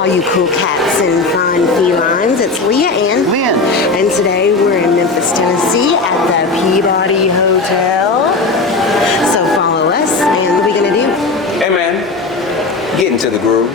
all you cool cats and fun felines. It's Leah and Lynn. And today we're in Memphis, Tennessee at the Peabody Hotel. So follow us, and what are we gonna do? Hey man, get into the groove.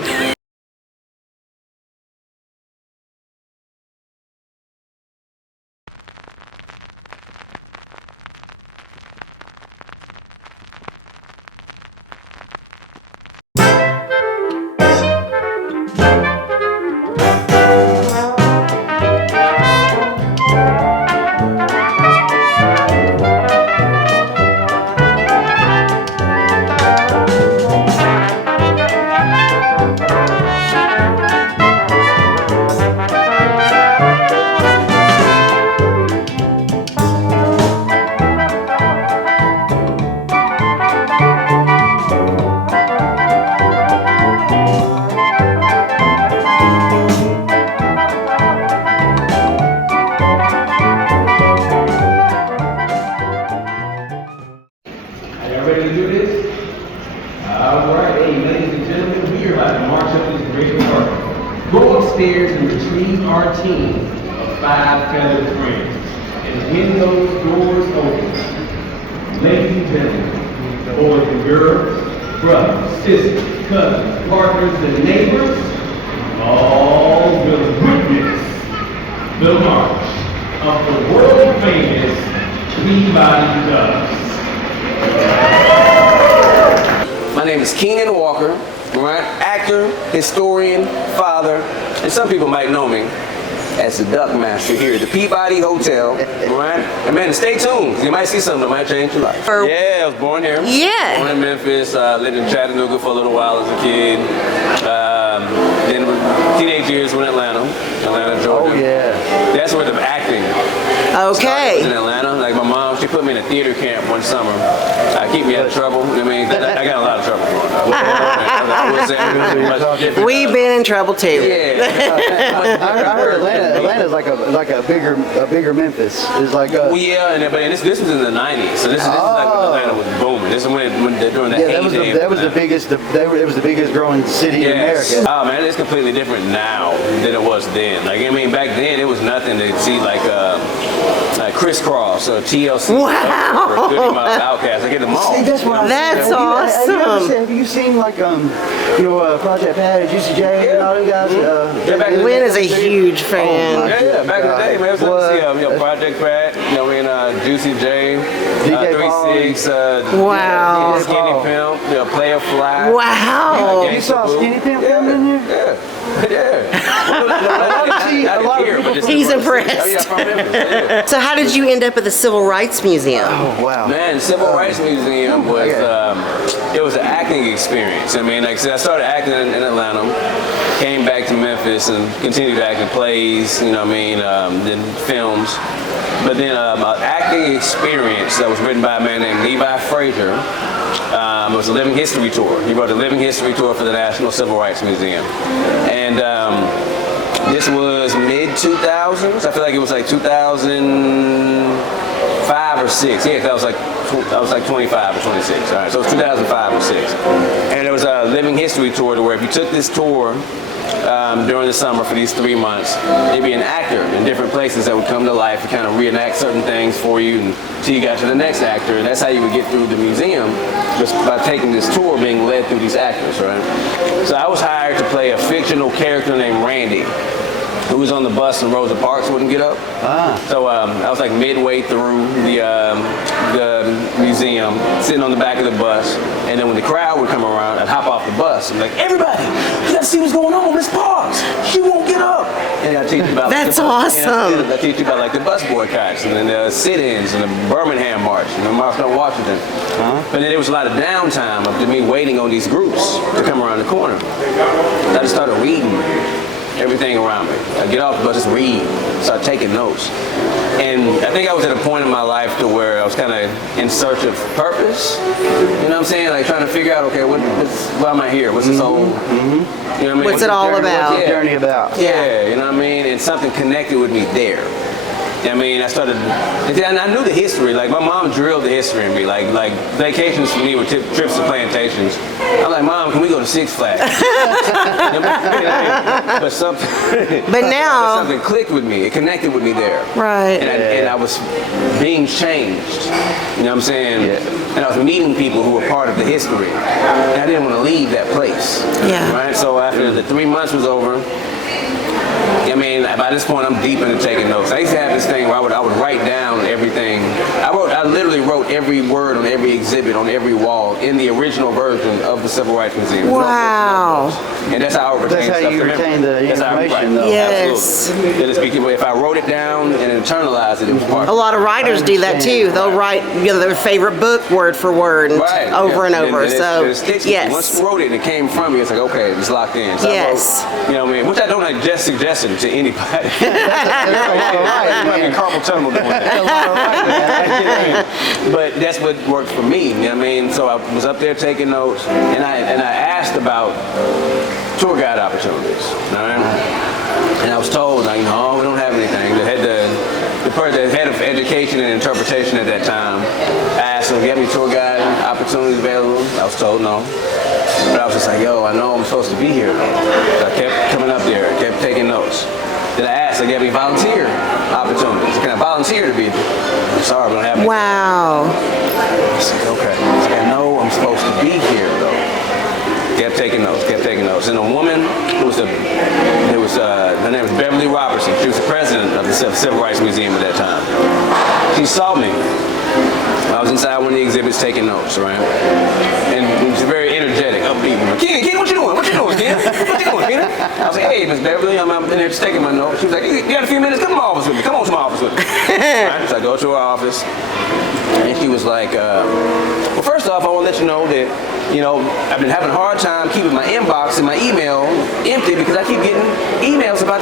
Go upstairs and retrieve our team of 5 feathered friends. And when those doors open, ladies and gentlemen, boys and girls, brothers, sisters, cousins, partners, and neighbors, all will witness the march of the world famous Peabody Doves. My name is Kenon Walker, right? Actor, historian, father, and some people might know me as the Duck Master here at the Peabody Hotel, right? And man, stay tuned. You might see something that might change your life. Yeah, I was born here. Yeah. Born in Memphis. Lived in Chattanooga for a little while as a kid. Then teenage years were in Atlanta, Georgia. Oh yeah. That's where the acting Okay. started in Atlanta. Like my mom, she put me in a theater camp one summer. Keep me out of trouble. I mean, I got a lot of trouble growing up. We've been in trouble too. Yeah. I heard Atlanta's like a bigger Memphis. It's like a, Well, yeah, but this was in the '90s, so this is like when Atlanta was booming. This is when during the heyday. that was the biggest. It was the biggest growing city in America. Oh man, it's completely different now than it was then. Like I mean, back then it was nothing to see like Crisscross or TLC. Wow. Or Goody Mob Outkast. I get them all. See, that's what I'm That's saying. awesome. Have you seen like Project Pat and Juicy J and all them guys? Lynn is a huge fan. Yeah, back in the day, man. It was nice to see Project Pat, Juicy J, 3-6, Wow. Skinny Pimp, Player Fly. Wow. You saw Skinny Pimp come in here? He's impressed. So how did you end up at the Civil Rights Museum? Oh wow. Man, Civil Rights Museum was it was an acting experience. I mean, like I said, I started acting in Atlanta, came back to Memphis and continued to act in plays, then films. But then an acting experience that was written by a man named Levi Frazier. It was a living history tour. He wrote a living history tour for the National Civil Rights Museum. And this was mid-2000s. I feel like it was like 2005 or 6. Yeah, I was like 25 or 26. All right, so it was 2005 or 6. And it was a living history tour to where if you took this tour during the summer for these 3 months, you'd be an actor in different places that would come to life and kind of reenact certain things for you until you got to the next actor. And that's how you would get through the museum, just by taking this tour, being led through these actors, right? So I was hired to play a fictional character named Randy, who was on the bus and Rosa Parks wouldn't get up. So I was like midway through the museum, sitting on the back of the bus, and then when the crowd would come around, I'd hop off the bus and be like, everybody, you gotta see what's going on, Miss Parks, she won't get up. And I teach you about That's awesome. I teach you about like the bus boycotts and then the sit-ins and the Birmingham March and the March on Washington. But then there was a lot of downtime up to me waiting on these groups to come around the corner. I just started reading everything around me. I get off the bus, just read, start taking notes. And I think I was at a point in my life to where I was kind of in search of purpose. You know what I'm saying? Like trying to figure out, okay, why am I here? What's this whole, you know what I mean? What's it all about? What's the journey about? Yeah, you know what I mean? And something connected with me there. I mean, I started, and I knew the history. Like my mom drilled the history in me. Like vacations for me were trips to plantations. I'm like, Mom, can we go to Six Flags? but now, something clicked with me. It connected with me there. Right. And I was being changed. You know what I'm saying? Yeah. And I was meeting people who were part of the history. And I didn't want to leave that place. Yeah. Right. So after the 3 months was over. I mean, by this point, I'm deep into taking notes. I used to have this thing where I would write down everything. I literally wrote every word on every exhibit on every wall in the original version of the Civil Rights Museum. Wow. And that's how I retain That's how stuff. you retain the information, though. Yes. Absolutely. If I wrote it down and internalized it, it was part A lot of writers do that too. They'll write their favorite book word for word over and over. And So, it sticks with you. yes. Once you wrote it and it came from you, it's like, okay, it's locked in. So Yes. I wrote, you know what I mean? Which I don't suggest suggesting to anybody. Carpal tunnel doing that. But that's what worked for me. You know what I mean? So I was up there taking notes, and I asked about tour guide opportunities. All right? And I was told, like, no, we don't have anything. The head of education and interpretation at that time, I asked him, do you have any tour guide opportunities available? I was told no. But I was just like, yo, I know I'm supposed to be here. So I kept coming up there, kept taking notes. Then I asked, like, do you have any volunteer opportunities? Can I volunteer to be there? I'm sorry, we don't have any. Wow. I said, okay. I know I'm supposed to be here, though. Kept taking notes. And a woman who was her name was Beverly Robertson. She was the president of the Civil Rights Museum at that time. She saw me. I was inside one of the exhibits taking notes, right? And it was very energetic, upbeat. Kenon, what you doing? What you doing, Kenon? What you doing, Kenon? I was like, hey, Miss Beverly, I'm in there just taking my notes. She was like, you got a few minutes? Come to my office with me. Come on to my office with me. Right? So I go to her office, and she was like, well, first off, I want to let you know that, you know, I've been having a hard time keeping my inbox and my email empty because I keep getting emails about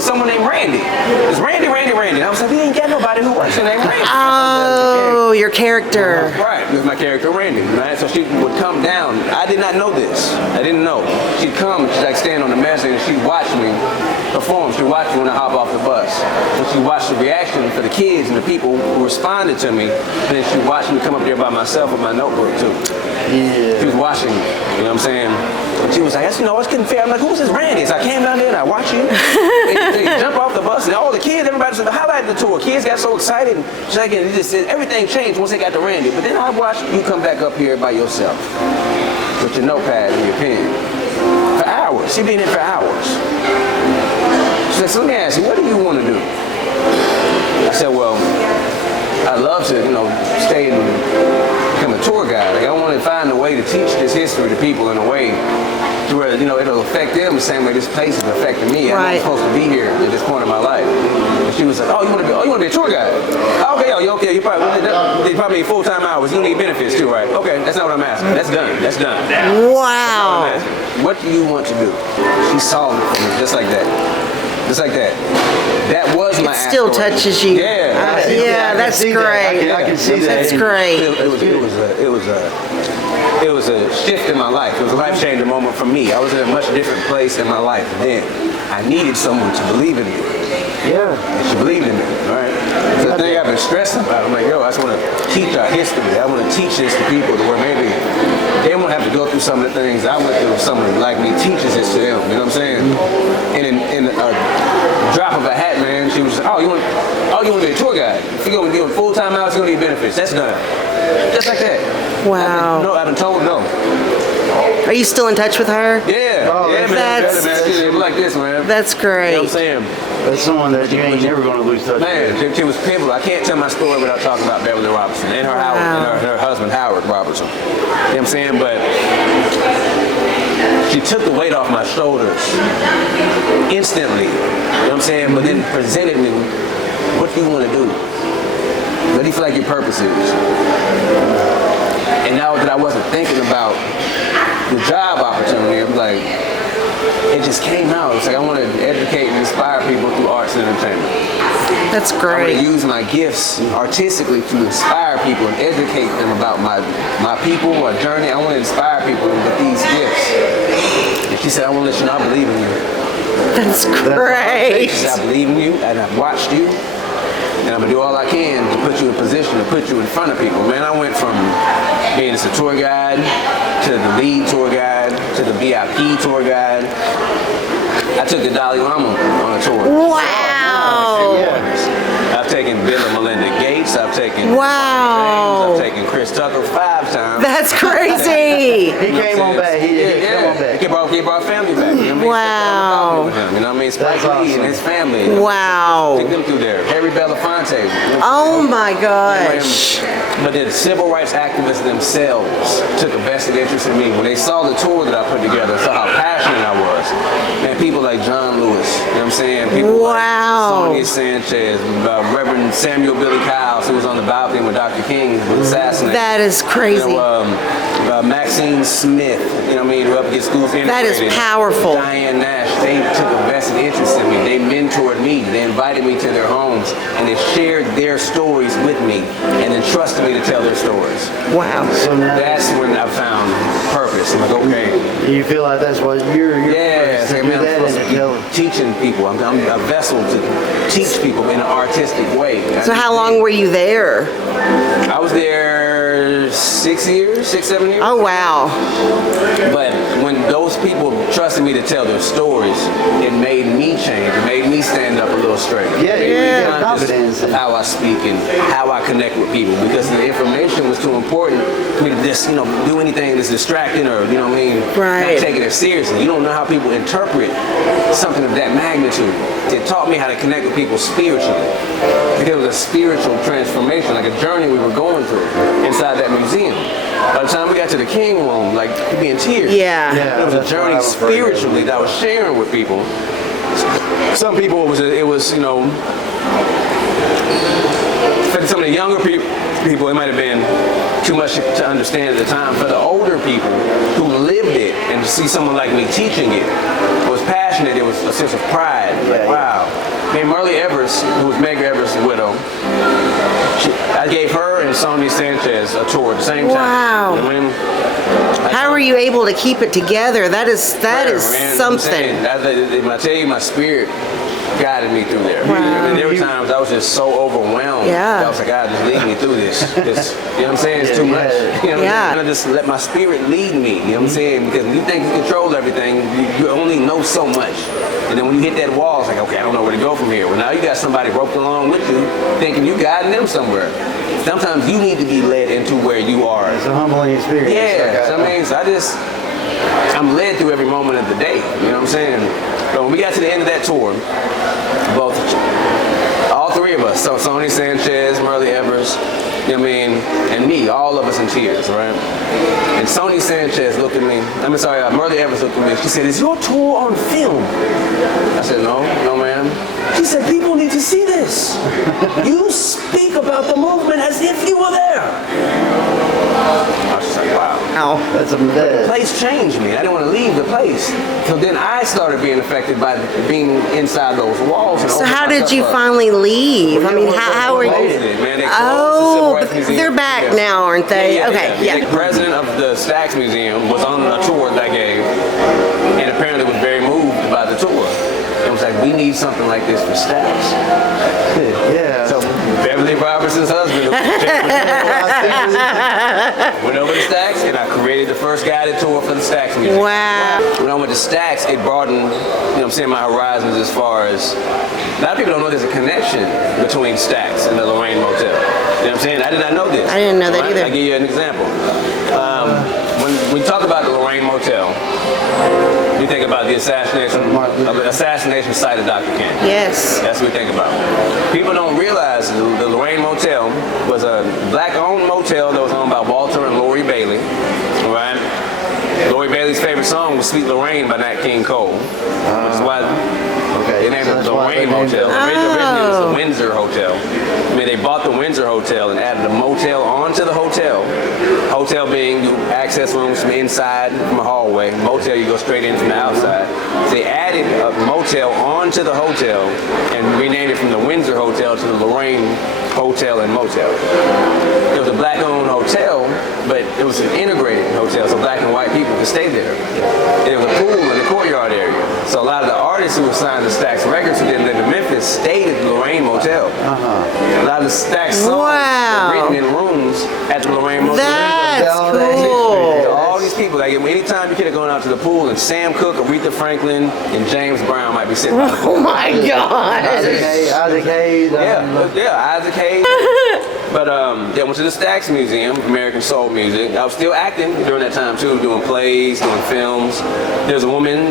someone named Randy. It's Randy. And I was like, we ain't got nobody who works named Randy. Oh, your character. Right, it was my character Randy, right? So she would come down. I did not know this. I didn't know. She'd come, she'd like stand on the mess and she'd watch me perform. She'd watch me when I hop off the bus. And she'd watch the reaction for the kids and the people who responded to me. And then she'd watch me come up there by myself with my notebook too. Yeah. She was watching me, you know what I'm saying? And she was like, you know, it's getting fair. I'm like, who's this Randy? So I came down there and I watched you. They jump off the bus and all the kids, everybody just highlighted the tour. Kids got so excited. She's like, it just said, everything changed once they got to Randy. But then I watched you come back up here by yourself with your notepad and your pen for hours. She been in for hours. She said, so let me ask you, what do you want to do? I said, well, I'd love to, you know, stay and become a tour guide. Like, I want to find a way to teach this history to people in a way to where, you know, it'll affect them the same way this place is affecting me. Right. I'm supposed to be here at this point in my life. And she was like, oh, you want to be a tour guide? Okay, you probably need full-time hours. You need benefits too, right? Okay, that's not what I'm asking. That's done. Wow. What do you want to do? She saw me just like that. Just like that. That was my Still aspiration. touches you. Yeah. Yeah, that's great. I can see that. That's great. It was a shift in my life. It was a life-changing moment for me. I was in a much different place in my life then. I needed someone to believe in me. Yeah. And she believed in me, right? It's the thing I've been stressing about. I'm like, yo, I just want to teach our history. I want to teach this to people to where maybe they won't have to go through some of the things I went through. Someone like me teaches this to them. You know what I'm saying? And in a drop of a hat, man, she was just, oh, you want to be a tour guide? If you're going to give full-time hours, you're going to need benefits. That's done. Just like that. Wow. I've been told no. Are you still in touch with her? Yeah. Oh, yeah, man. that's- She like this, man. That's great. You know what I'm saying? That's someone that you ain't never going to lose touch with. Man, she was pivotal. I can't tell my story without talking about Beverly Robertson and her Howard, and her husband Howard Robertson. You know what I'm saying? But she took the weight off my shoulders instantly. You know what I'm saying? But then presented me, what do you want to do? What do you feel like your purpose is? And now that I wasn't thinking about the job opportunity, I'm like, it just came out. It's like I want to educate and inspire people through arts and entertainment. That's I want great. to use my gifts artistically to inspire people and educate them about my people, my journey. I want to inspire people with these gifts. And she said, I want to let you know I believe in you. That's great. She said, I believe in you and I've watched you. And I'm gonna do all I can to put you in position, to put you in front of people. Man, I went from being a tour guide to the lead tour guide to the VIP tour guide. I took the Dalai Lama on a tour. Wow. I've taken Bill and Melinda Gates. I've taken Wow. I've taken Chris Tucker 5 times. That's crazy. He came on back. He came on back. He brought family back. You know what I mean? Wow. You know what I mean? Spike That's Lee and awesome. his family. Wow. Take them through there. Harry Belafonte. Oh my gosh. But the civil rights activists themselves took a vested interest in me. When they saw the tour that I put together, saw how passionate I was. Man, people like John Lewis, you know what I'm saying? People Wow. like Sonia Sanchez, Reverend Samuel Billy Kyles, who was on the balcony when Dr. King was assassinated. That is crazy. You know, Maxine Smith, you know what I mean, who helped get schools integrated. That is powerful. Diane Nash, they took a vested interest in me. They mentored me. They invited me to their homes, and they shared their stories with me, and entrusted me to tell their stories. Wow. So now, That's when I found purpose. I'm like, okay. you feel like that's what you're Yeah, to say, do man, that I'm and supposed tell. to be teaching people. I'm a vessel to teach people in an artistic way. So how long were you there? I was there 6 years, 6, 7 years. Oh wow. But when those people trusted me to tell their stories, it made me change. It made me stand up a little straight. Yeah, you Yeah. get confidence. Of how I speak and how I connect with people, because the information was too important for me to just, do anything that's distracting or, you know what I mean, Right. not taking it seriously. You don't know how people interpret something of that magnitude. It taught me how to connect with people spiritually. Because it was a spiritual transformation, like a journey we were going through inside that museum. By the time we got to the King room, like, you'd be in tears. Yeah. Yeah. It was a That's what I journey was afraid of. spiritually that I was sharing with people. Some people, it was for some of the younger people, it might have been too much to understand at the time. For the older people who lived it, and to see someone like me teaching it, was passionate. There was a sense of pride. Like, wow. I mean, Marley Evers, who was Medgar Evers' widow, I gave her and Sonia Sanchez a tour at the same time. Wow. You know what I mean? How were you able to keep it together? That is Man, I'm saying, something. when I tell you, my spirit guided me through there. Wow. I mean, there were times I was just so overwhelmed. Yeah. I was like, God, just lead me through this. You know what I'm saying? It's too much. You know what Yeah. I'm saying? I just let my spirit lead me. You know what I'm saying? Because when you think you control everything, you only know so much. And then when you hit that wall, it's like, okay, I don't know where to go from here. Well, now you got somebody roped along with you, thinking you guiding them somewhere. Sometimes you need to be led into where you are. It's a humbling experience. Yeah, I'm led through every moment of the day. You know what I'm saying? But when we got to the end of that tour, all three of us, so Sonia Sanchez, Marley Evers, you know what I mean, and me, all of us in tears, right? And Sonia Sanchez looked at me, Marley Evers looked at me, she said, "Is your tour on film?" I said, no, ma'am. She said, "People need to see this. You speak about the movement as if you were there." I was just like, wow. Ow. That's a The place changed me. I didn't want to leave the place. So then I started being affected by being inside those walls. And So opening how did myself you up. finally leave? I mean, Well, how are closed you? it, man. They closed the Oh, Civil Rights but Museum. they're back Yeah. now, aren't they? Okay, yeah. The president of the Stax Museum was on a tour that I gave, and apparently was very moved by the tour. It was like, we need something like this for Stax. Yeah. So Beverly Robertson's husband went over to Stax, and I created the first guided tour for the Stax Museum. Wow. When I went to Stax, it broadened, you know what I'm saying, my horizons as far as, a lot of people don't know there's a connection between Stax and the Lorraine Motel. You know what I'm saying? I did not know this. I didn't know that either. I'll give you an example. When we talk about the Lorraine Motel, we think about the assassination site of Dr. King. Yes. That's what we think about. People don't realize the Lorraine Motel was a black-owned motel that was owned by Walter and Lori Bailey, right? Lori Bailey's favorite song was Sweet Lorraine by Nat King Cole. That's why they named it the Lorraine Motel. Originally it was the Windsor Hotel. I mean, they bought the Windsor Hotel and added a motel onto the hotel. Hotel being you access rooms from inside from a hallway. Motel, you go straight in from the outside. So they added a motel onto the hotel and renamed it from the Windsor Hotel to the Lorraine Hotel and Motel. It was a black-owned hotel, but it was an integrated hotel, so black and white people could stay there. And there was a pool in the courtyard area. So a lot of the artists who were signed to Stax Records who didn't live in Memphis stayed at the Lorraine Motel. A lot of the Stax songs were written in rooms at the Lorraine Motel. That's So cool. all these people, like anytime you could have gone out to the pool and Sam Cooke, Aretha Franklin, and James Brown might be sitting by the pool. Oh my God. Isaac Hayes. Isaac Hayes. But yeah, I went to the Stax Museum, American Soul Music. I was still acting during that time too, doing plays, doing films. There's a woman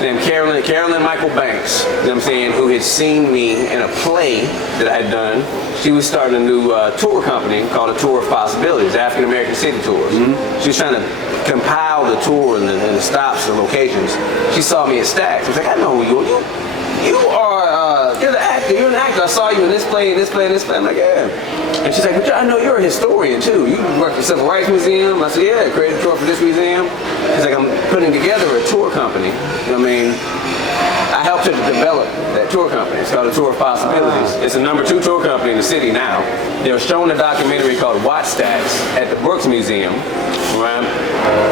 named Carolyn Michael Banks, you know what I'm saying, who had seen me in a play that I had done. She was starting a new tour company called A Tour of Possibilities, African American City Tours. She was trying to compile the tour and the stops and locations. She saw me at Stax. She was like, I know who you are. You are, you're the actor, you're an actor. I saw you in this play, and this play, and this play. I'm like, yeah. And she's like, but I know you're a historian too. You work at the Civil Rights Museum. I said, yeah, I created a tour for this museum. She's like, I'm putting together a tour company. You know what I mean? I helped her to develop that tour company. It's called A Tour of Possibilities. It's the #2 tour company in the city now. They were showing a documentary called Watch Stacks at the Brooks Museum. Right?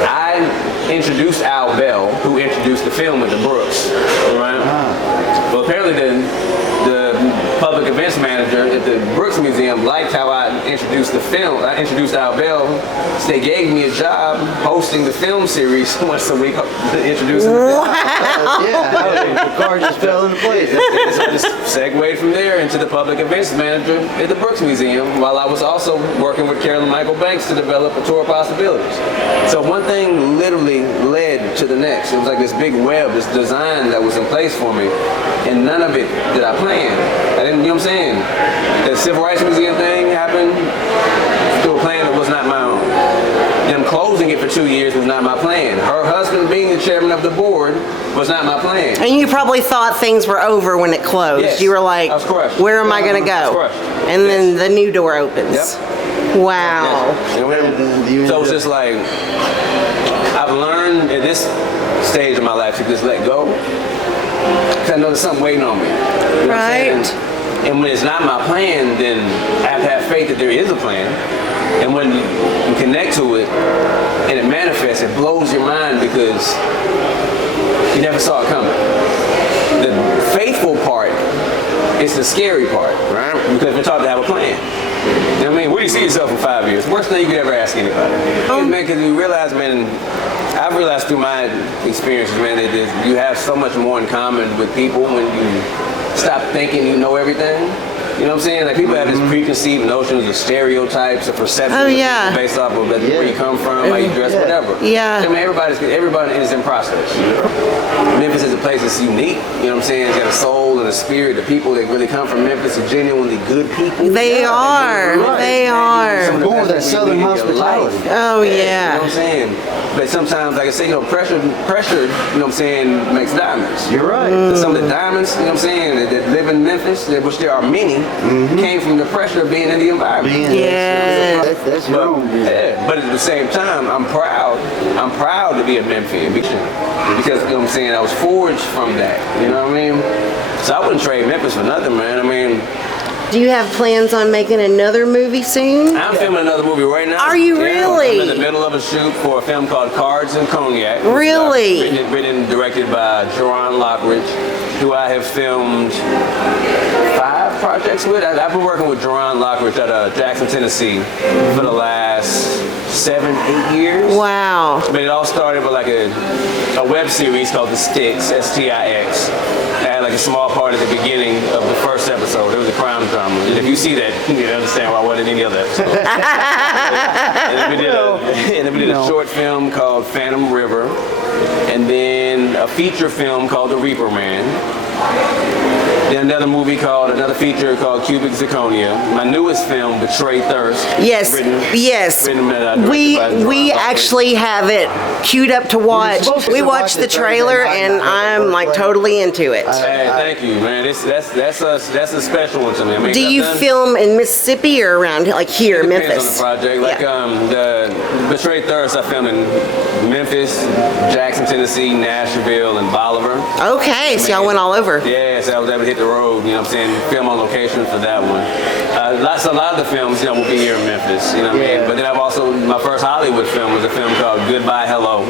I introduced Al Bell, who introduced the film at the Brooks. Right? Well, apparently the public events manager at the Brooks Museum liked how I introduced the film. I introduced Al Bell, so they gave me a job hosting the film series once a week, introducing the film. The car just fell into place. So I just segued from there into the public events manager at the Brooks Museum, while I was also working with Carolyn Michael Banks to develop A Tour of Possibilities. So one thing literally led to the next. It was like this big web, this design that was in place for me, and none of it did I plan. I didn't, you know what I'm saying? The Civil Rights Museum thing happened through a plan that was not my own. Them closing it for 2 years was not my plan. Her husband being the chairman of the board was not my plan. And you probably thought things were over when it closed. Yes. You were like, I was crushed. where am I going to I was go? crushed. And then the new door opens. Yep. Wow. So it's just like, I've learned at this stage of my life to just let go. Because I know there's something waiting on me. You know what I'm saying? And when it's not my plan, then I have to have faith that there is a plan. And when you connect to it and it manifests, it blows your mind because you never saw it coming. The faithful part is the scary part, right? Because we're taught to have a plan. You know what I mean? Where do you see yourself in 5 years? Worst thing you could ever ask anybody. Man, because you realize, man, I've realized through my experiences, man, that you have so much more in common with people when you stop thinking you know everything. You know what I'm saying? Like people have this preconceived notions of stereotypes or perceptions based off of where you come from, how you dress, whatever. Yeah. I mean, everybody is in process. Memphis is a place that's unique. You know what I'm saying? It's got a soul and a spirit. The people that really come from Memphis are genuinely good people. They are. They are. Born with that southern hospitality. Oh, You know yeah. what I'm saying? But sometimes, like I say, pressure, you know what I'm saying, makes diamonds. You're right. Some of the diamonds, you know what I'm saying, that live in Memphis, which there are many, came from the pressure of being in the environment. Yeah. That's wrong. Yeah, but at the same time, I'm proud to be a Memphian because, you know what I'm saying, I was forged from that, you know what I mean? So I wouldn't trade Memphis for nothing, man. I mean, Do you have plans on making another movie soon? I'm filming another movie right now. Are you really? I'm in the middle of a shoot for a film called Cards and Cognac. Really? Written and directed by Jerron Lockridge, who I have filmed 5 projects with. I've been working with Jerron Lockridge at Jackson, Tennessee for the last 7-8 years. Wow. But it all started with like a web series called The Sticks, S-T-I-X. I had like a small part at the beginning of the first episode. It was a crime drama. And if you see that, you understand why I wasn't in any other episode. and then we did a short film called Phantom River. And then a feature film called The Reaper Man. Then another feature called Cubic Zirconia. My newest film, Betray Thirst. Yes, we actually have it queued up to watch. We watched the trailer and I'm like totally into it. Hey, thank you, man. That's a special one to me. I mean, Do you film in Mississippi or around like here, it depends Memphis? on the project. Like the Betray Thirst, I filmed in Memphis, Jackson, Tennessee, Nashville, and Bolivar. Okay, so y'all went all over. Yeah, so I was able to hit the road, you know what I'm saying, film on location for that one. A lot of the films, will be here in Memphis, you know what I mean? But then my first Hollywood film was a film called Goodbye Hello.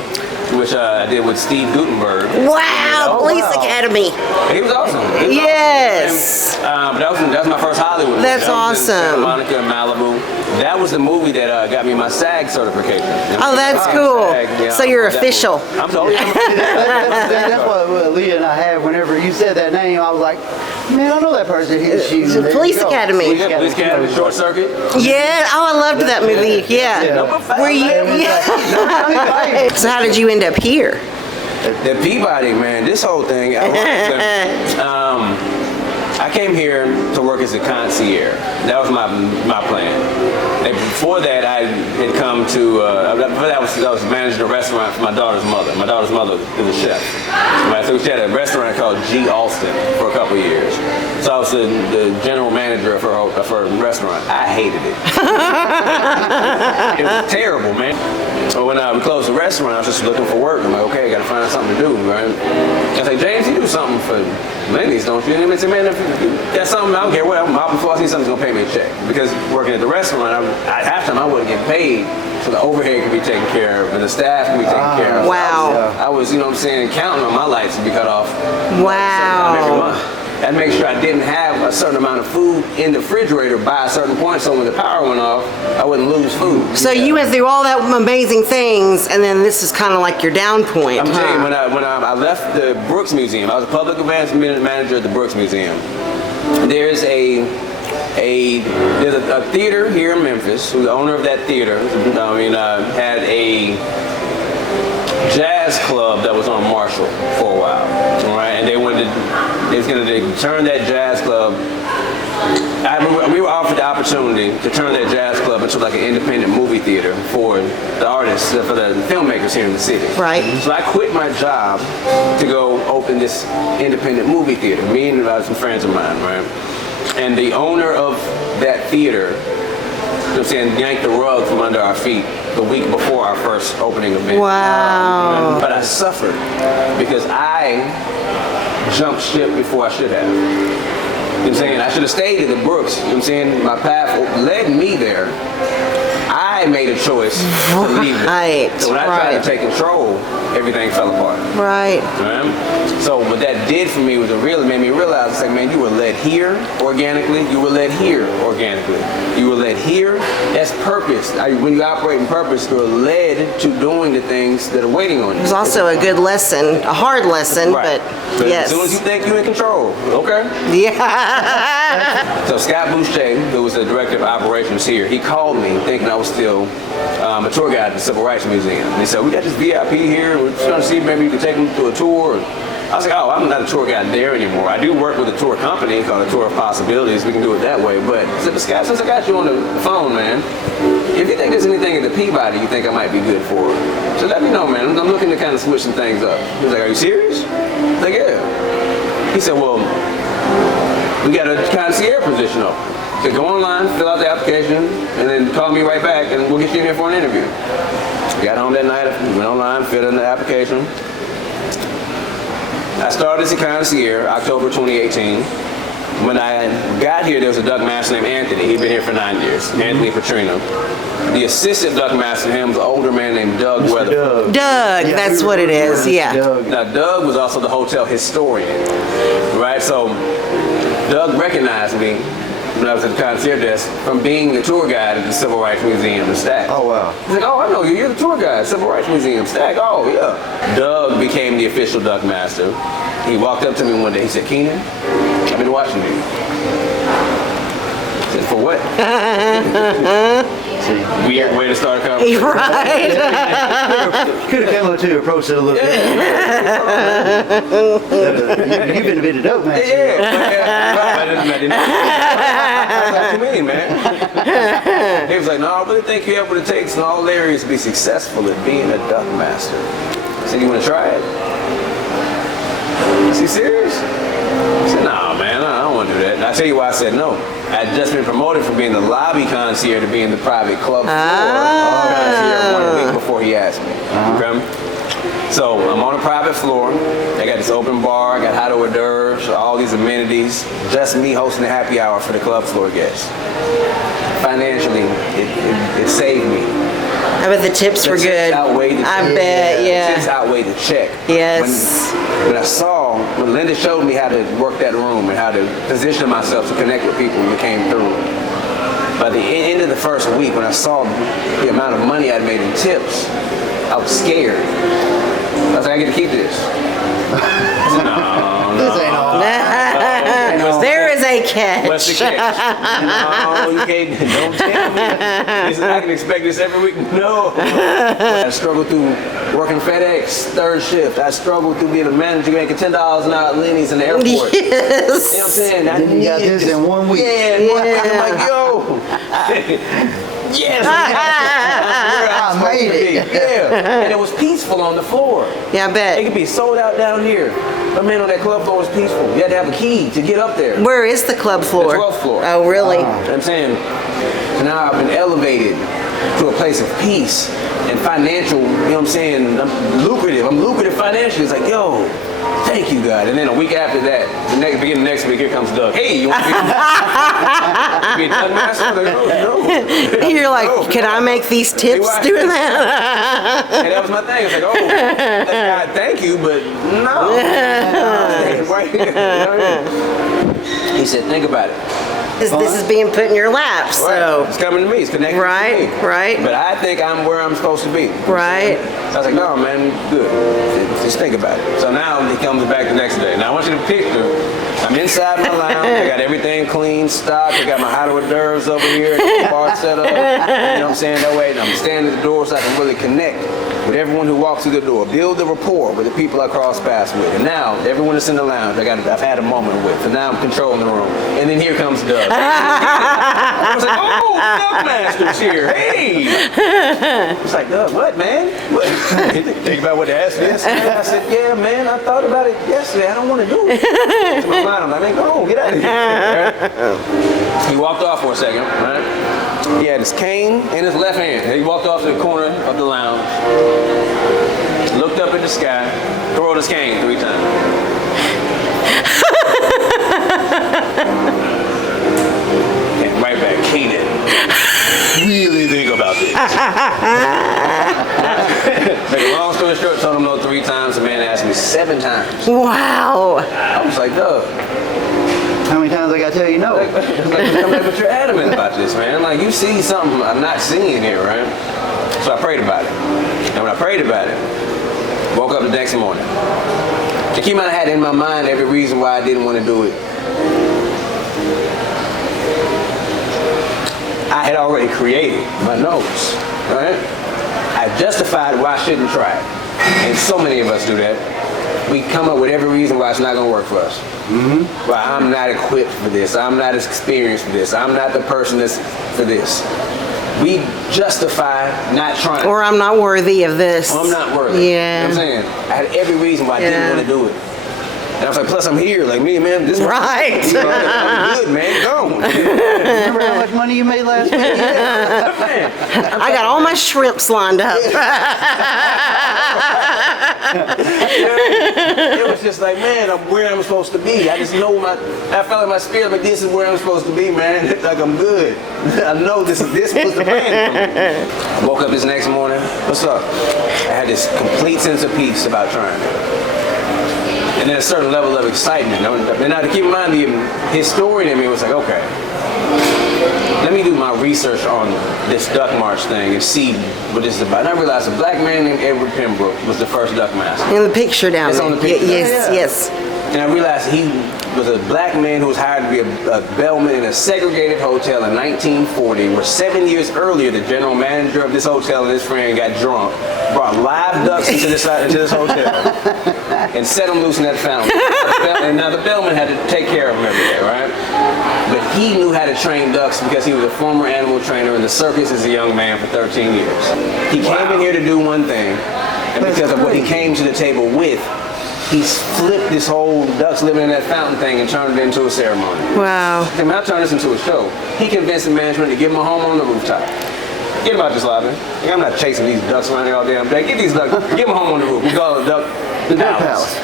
which I did with Steve Gutenberg. Wow, Police Academy. He was awesome. Yes. But that was my first Hollywood movie. That's That was in Santa awesome. Monica, Malibu. That was the movie that got me my SAG certification. Oh, that's cool. So you're official. I'm sorry. That's what Leah and I have. Whenever you said that name, I was like, man, I know that person. It's the Police Academy. Police Academy, Short Circuit. Yeah. Oh, I loved that movie. Yeah. Were you? Yeah. So how did you end up here? The Peabody, man, this whole thing. I came here to work as a concierge. That was my plan. And before that, I had come to. I was managing a restaurant for my daughter's mother. My daughter's mother is a chef. Right, so she had a restaurant called G. Austin for a couple of years. So I was the general manager of her restaurant. I hated it. It was terrible, man. So when we closed the restaurant, I was just looking for work. I'm like, okay, I gotta find something to do, right? I say, James, you do something for ladies, don't you? And they say, man, if you got something, I don't care what. Before I see something's gonna pay me a check. Because working at the restaurant, half the time I wouldn't get paid, so the overhead could be taken care of, and the staff could be taken care of. Wow. I was, you know what I'm saying, counting on my lights to be cut off. Wow. Every month. I'd make sure I didn't have a certain amount of food in the refrigerator by a certain point, so when the power went off, I wouldn't lose food. So you went through all that amazing things, and then this is kind of like your down point. I'm telling you, when I left the Brooks Museum, I was a public events manager at the Brooks Museum. There's a theater here in Memphis. Who the owner of that theater, had a jazz club that was on Marshall for a while, right? And they was going to turn that jazz club. We were offered the opportunity to turn that jazz club into like an independent movie theater for the artists, for the filmmakers here in the city. Right. So I quit my job to go open this independent movie theater. Me and some friends of mine, right? And the owner of that theater, yanked the rug from under our feet the week before our first opening event. Wow. But I suffered because I jumped ship before I should have. You know what I'm saying? I should have stayed at the Brooks. You know what I'm saying? My path led me there. I made a choice to leave it. Right. So when I tried to take control, everything fell apart. Right. Right? So what that did for me was it really made me realize, it's like, man, you were led here organically. You were led here organically. You were led here. That's purpose. When you operate in purpose, you're led to doing the things that are waiting on you. It was also a good lesson, a hard lesson, Right. but yes. As soon as you think you're in control, okay? Yeah. So Scott Boucher, who was the director of operations here, he called me thinking I was still a tour guide at the Civil Rights Museum. And he said, we got this VIP here. We're just going to see if maybe you can take them to a tour. I was like, oh, I'm not a tour guide there anymore. I do work with a tour company called a Tour of Possibilities. We can do it that way. But I said, Scott, since I got you on the phone, man, if you think there's anything at the Peabody you think I might be good for, so let me know, man. I'm looking to kind of switch some things up. He was like, are you serious? I was like, yeah. He said, well, we got a concierge position open. He said, go online, fill out the application, and then call me right back, and we'll get you in here for an interview. Got home that night, went online, filled in the application. I started as a concierge, October 2018. When I got here, there was a duck master named Anthony. He'd been here for 9 years, Anthony Petrino. The assistant duck master, him, was an older man named Doug Weatherford. Doug, that's what it is, yeah. Now, Doug was also the hotel historian, right? So, Doug recognized me when I was at the concierge desk from being the tour guide at the Civil Rights Museum in Stack. Oh, wow. He's like, oh, I know you. You're the tour guide, Civil Rights Museum, Stack. Oh, yeah. Doug became the official duck master. He walked up to me one day. He said, Kenon, I've been watching you. I said, for what? Weird way to start a conversation. Right. Could have come up to your approach it a little bit. You've been a bit of dope, man. What you mean, man? He was like, no, I really think you have what it takes in all areas to be successful at being a duck master. I said, you want to try it? Is he serious? I said, no, man, I don't want to do that. And I'll tell you why I said no. I had just been promoted from being the lobby concierge to being the private club floor concierge 1 week before he asked me. Okay? So I'm on a private floor. I got this open bar. I got hot hors d'oeuvres, all these amenities. Just me hosting a happy hour for the club floor guests. Financially, it saved me. I bet the tips were good. I bet, The tips yeah. outweigh the check. Yes. When Linda showed me how to work that room and how to position myself to connect with people when we came through. By the end of the first week, when I saw the amount of money I'd made in tips, I was scared. I was like, I get to keep this. This ain't all. There is a catch. What's the catch? No, you can't. Don't tell me. I can expect this every week. No. I struggled through working FedEx, third shift. I struggled through being a manager making $10 an hour at Lenny's in the airport. Yes. You know what I'm saying? Then you got this in 1 week. Yeah, in 1 week. I'm like, yo. Yes. I made it. Yeah. And it was peaceful on the floor. Yeah, I It bet. could be sold out down here. But man, on that club floor was peaceful. You had to have a key to get up there. Where is the club floor? The 12th floor. Oh, really? You know what I'm saying? So now I've been elevated to a place of peace and financial, you know what I'm saying? I'm lucrative financially. It's like, yo, thank you, God. And then a week after that, beginning next week, here comes Doug. Hey, you want to be a Doug master? I'm like, oh, no. You're like, No. can I make these tips doing that? And that was my thing. It's like, oh, God, thank you, but no. Right here. You know what I mean? He said, think about it. This is being put in your lap, so. Right. It's coming to me. It's connected Right, to me. right. But I think I'm where I'm supposed to be. Right. So I was like, no, man, good. Just think about it. So now he comes back the next day. Now I want you to picture, I'm inside my lounge. I got everything clean, stocked. I got my hot hors d'oeuvres over here, bar set up. You know what I'm saying? That way, I'm standing at the door so I can really connect with everyone who walks through the door. Build the rapport with the people I cross paths with. And now, everyone that's in the lounge, I've had a moment with. So now I'm controlling the room. And then here comes Doug. I was like, oh, Doug Master's here. Hey! It's like, Doug, what, man? What? Think about what they asked me yesterday. I said, yeah, man, I thought about it yesterday. I don't want to do it. To my mind, I'm like, man, go on, get out of here. He walked off for a second, right? He had his cane in his left hand. And he walked off to the corner of the lounge, looked up at the sky, twirled his cane 3 times. And right back, Kenon. Really think about this. Make a long story short, told him no 3 times. The man asked me 7 times. Wow. I was like, Doug. How many times I gotta tell you no? But you're adamant about this, man. Like, you see something I'm not seeing here, right? So I prayed about it. And when I prayed about it, woke up the next morning. To keep I had in my mind every reason why I didn't want to do it. I had already created my notes, right? I justified why I shouldn't try it. And so many of us do that. We come up with every reason why it's not going to work for us. Mm-hmm. Why I'm not equipped for this. I'm not as experienced for this. I'm not the person that's for this. We justify not trying. Or I'm not worthy of this. I'm not worthy. Yeah. You know what I'm saying? I had every reason why I didn't want to do it. And I was like, plus I'm here, like me, man. This Right. You know, I'm good, man. Go. Remember how much money you made last week? Man, I got all my shrimps lined up. it was just like, man, I'm where I'm supposed to be. I just know I felt like my spirit, like this is where I'm supposed to be, man. Like I'm good. I know this was the plan. I woke up this next morning. What's up? I had this complete sense of peace about trying. And then a certain level of excitement. And now to keep in mind, the historian in me was like, okay, let me do my research on this duck march thing and see what this is about. And I realized a black man named Edward Pembroke was the first duck master. In the picture down It's there. on the picture. Yes, Yeah. yes. And I realized he was a black man who was hired to be a bellman in a segregated hotel in 1940, where 7 years earlier, the general manager of this hotel and his friend got drunk, brought live ducks into this hotel, and set them loose in that fountain. And now the bellman had to take care of them every day, right? But he knew how to train ducks because he was a former animal trainer in the circus as a young man for 13 years. He came in here to do one thing, and because of what he came to the table with, he's flipped this whole ducks living in that fountain thing and turned it into a ceremony. Wow. And I turned this into a show. He convinced the management to give him a home on the rooftop. Get him out this lobby. I'm not chasing these ducks around here all damn day. Get these ducks. Give him a home on the roof. We call it a duck The Duck Palace.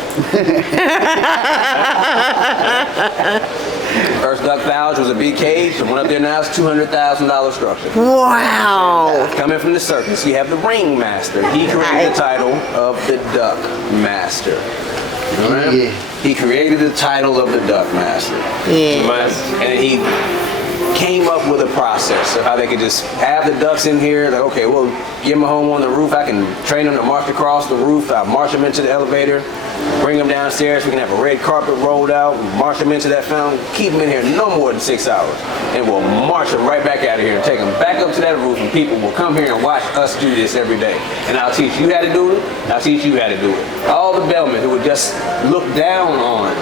First duck pouch was a big cage. The one up there now is $200,000 structure. Wow. Coming from the circus, you have the ringmaster. He created the title of the duck master. Right? Yeah. He created the title of the duck master. Yeah. And he came up with a process of how they could just have the ducks in here. Like, okay, well, give them a home on the roof. I can train them to march across the roof. I'll march them into the elevator, bring them downstairs. We can have a red carpet rolled out, march them into that fountain, keep them in here no more than 6 hours. And we'll march them right back out of here and take them back up to that roof, and people will come here and watch us do this every day. And I'll teach you how to do it. I'll teach you how to do it. All the bellmen who would just look down on,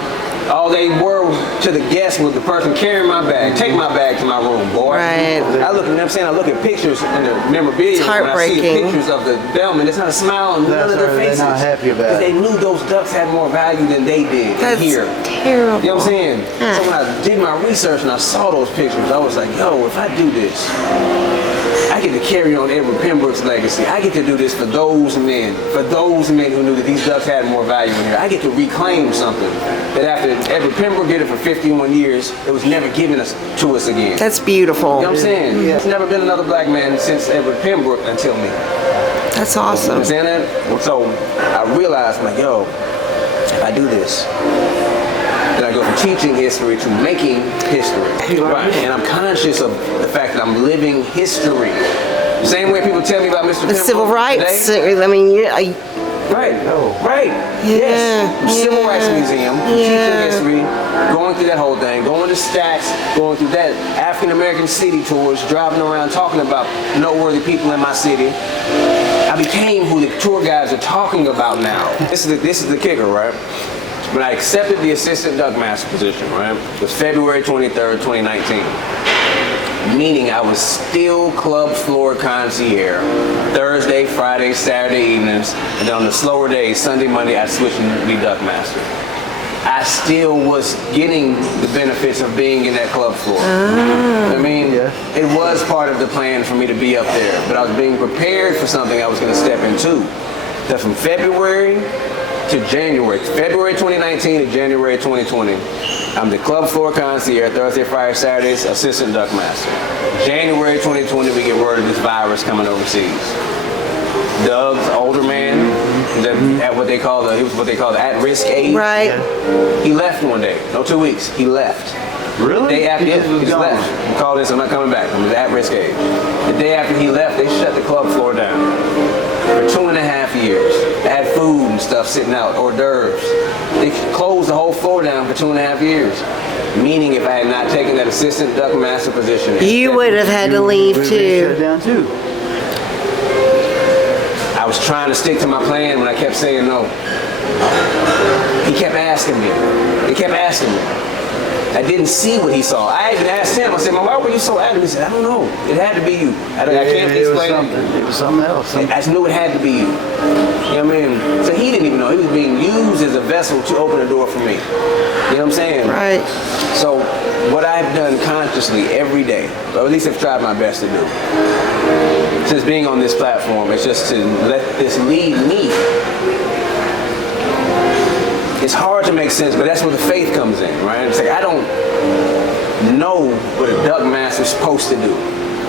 all they were to the guests was the person carrying my bag. Take my bag to my room, boy. Right. I look, you know what I'm saying? I look at pictures in the memorabilia. It's when I see the heartbreaking. pictures of the bellmen. It's not a smile on none of their faces. They're not happy about Because it. they knew those ducks had more value than they did That's here. terrible. You know what I'm saying? Huh. So when I did my research and I saw those pictures, I was like, yo, if I do this, I get to carry on Edward Pembroke's legacy. I get to do this for those men who knew that these ducks had more value in here. I get to reclaim something that after Edward Pembroke did it for 51 years, it was never given to us again. That's beautiful. You know what I'm saying? There's never been another black man since Edward Pembroke until me. That's You awesome. understand that? So I realized, like, yo, if I do this, then I go from teaching history to making history. Right. And I'm conscious of the fact that I'm living history. The same way people tell me about Mr. The Pembroke civil rights. today. I mean, Right. Right. Yes. Civil Rights Museum. Teaching history, going through that whole thing, going to Stats, going through that African American city tours, driving around talking about noteworthy people in my city. I became who the tour guides are talking about now. This is the kicker, right? When I accepted the assistant duck master position, right? It was February 23rd, 2019. Meaning I was still club floor concierge Thursday, Friday, Saturday evenings, and then on the slower days, Sunday, Monday, I'd switch and be duck master. I still was getting the benefits of being in that club floor. I mean, it was part of the plan for me to be up there, but I was being prepared for something I was going to step into. That from February to January, February 2019 to January 2020, I'm the club floor concierge, Thursday, Friday, Saturdays, assistant duck master. January 2020, we get word of this virus coming overseas. Doug's older man, at what they call the at-risk age. Right. He left one day, no 2 weeks, he left. Really? The day after, He just was gone. left. He called this, I'm not coming back, I'm at risk age. The day after he left, they shut the club floor down for 2.5 years. They had food and stuff sitting out, hors d'oeuvres. They closed the whole floor down for 2.5 years. Meaning if I had not taken that assistant duck master position. You would have had to leave We've been shut too. down too. I was trying to stick to my plan when I kept saying no. He kept asking me. He kept asking me. I didn't see what he saw. I even asked him, I said, why were you so adamant? He said, I don't know. It had to be you. I can't explain it. It was something else. I just knew it had to be you. You know what I mean? So he didn't even know. He was being used as a vessel to open the door for me. You know what I'm saying? Right. So what I've done consciously every day, or at least I've tried my best to do, since being on this platform, is just to let this lead me. It's hard to make sense, but that's where the faith comes in, right? It's like I don't know what a duck master's supposed to do.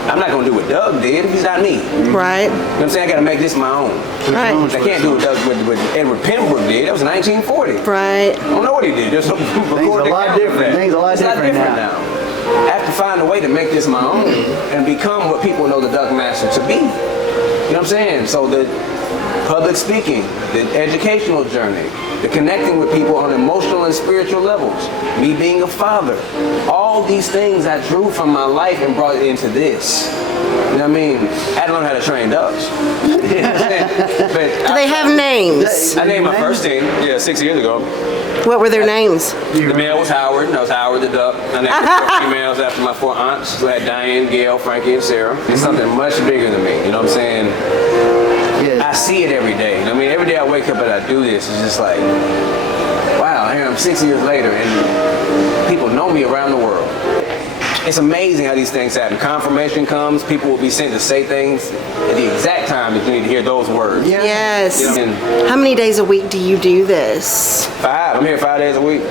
I'm not gonna do what Doug did. He's not me. Right. You know what I'm saying? I gotta make this my own. Right. I can't do what Edward Pembroke did. That was 1940. Right. I don't know what he did. Just Things a lot different. Things a lot different now. I have to find a way to make this my own and become what people know the duck master to be. You know what I'm saying? So the public speaking, the educational journey, the connecting with people on emotional and spiritual levels, me being a father, all these things I drew from my life and brought it into this. You know what I mean? I had to learn how to train ducks. You know what I'm saying? But Do they have names? I named my first team, 6 years ago. What were their names? The male was Howard, and I was Howard the duck. I named the 4 females after my 4 aunts, who had Diane, Gail, Frankie, and Sarah. It's something much bigger than me, you know what I'm saying? I see it every day. I mean, every day I wake up and I do this, it's just like, wow, here I'm 6 years later, and people know me around the world. it's amazing how these things happen. Confirmation comes, people will be sent to say things at the exact time that you need to hear those words. Yes. You know, and How many days a week do you do this? 5. I'm here 5 days a week.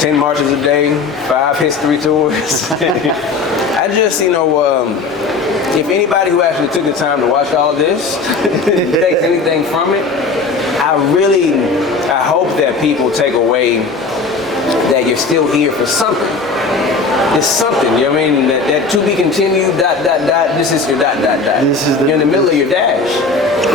10 marches a day, 5 history tours. I just, if anybody who actually took the time to watch all this takes anything from it, I hope that people take away that you're still here for something. It's something, you know what I mean? That to be continued, ... This is your ... This is You're in the middle of your dash.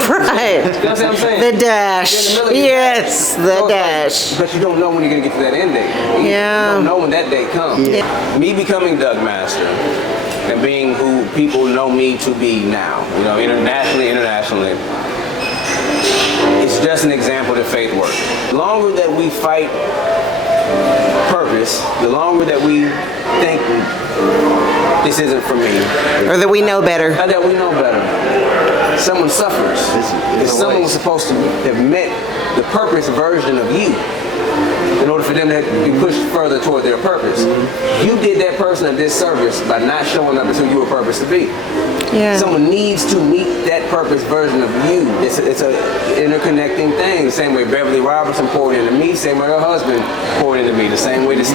Right. You know what I'm saying? The dash. You're in the middle of your Yes, So the it's like, dash. but you don't know when you're going to get to that end date. Yeah. You don't know when that day comes. Yeah. Me becoming Doug Master and being who people know me to be now, internationally, it's just an example that faith works. The longer that we fight purpose, the longer that we think this isn't for me, Or that we know better. or that we know better, someone suffers. If someone was supposed to have met the purpose version of you in order for them to be pushed further toward their purpose. You did that person a disservice by not showing up as who you were purposed to be. Yeah. Someone needs to meet that purpose version of you. It's a interconnecting thing. The same way Beverly Robertson poured into me, same way her husband poured into me. The same way this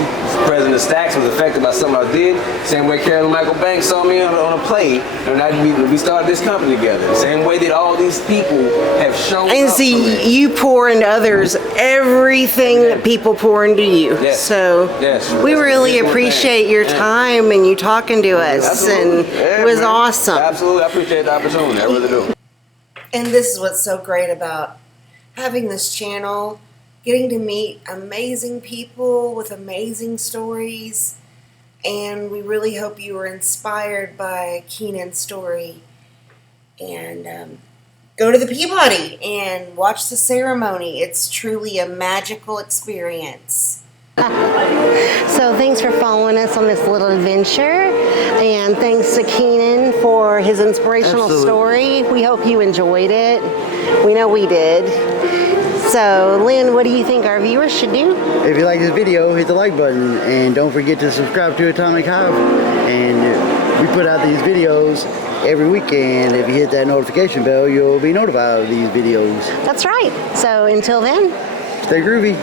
President Stacks was affected by something I did. Same way Carolyn Michael Banks saw me on a plane and we started this company together. The same way that all these people have shown And up for me. see, you pour into others everything that people pour into you. Yes. So Yes. we That's a really beautiful appreciate thing. your Yeah. time and you talking to us. Absolutely. And Yeah, it was man. awesome. Absolutely. I appreciate the opportunity. I really do. And this is what's so great about having this channel, getting to meet amazing people with amazing stories. And we really hope you were inspired by Kenon's story. And go to the Peabody and watch the ceremony. It's truly a magical experience. So thanks for following us on this little adventure, and thanks to Kenon for his inspirational Absolutely. story. We hope you enjoyed it. We know we did. So Lynn, what do you think our viewers should do? If you like this video, hit the like button and don't forget to subscribe to Atomic Hive. And we put out these videos every weekend. If you hit that notification bell, you'll be notified of these videos. That's right. So until then, Stay groovy.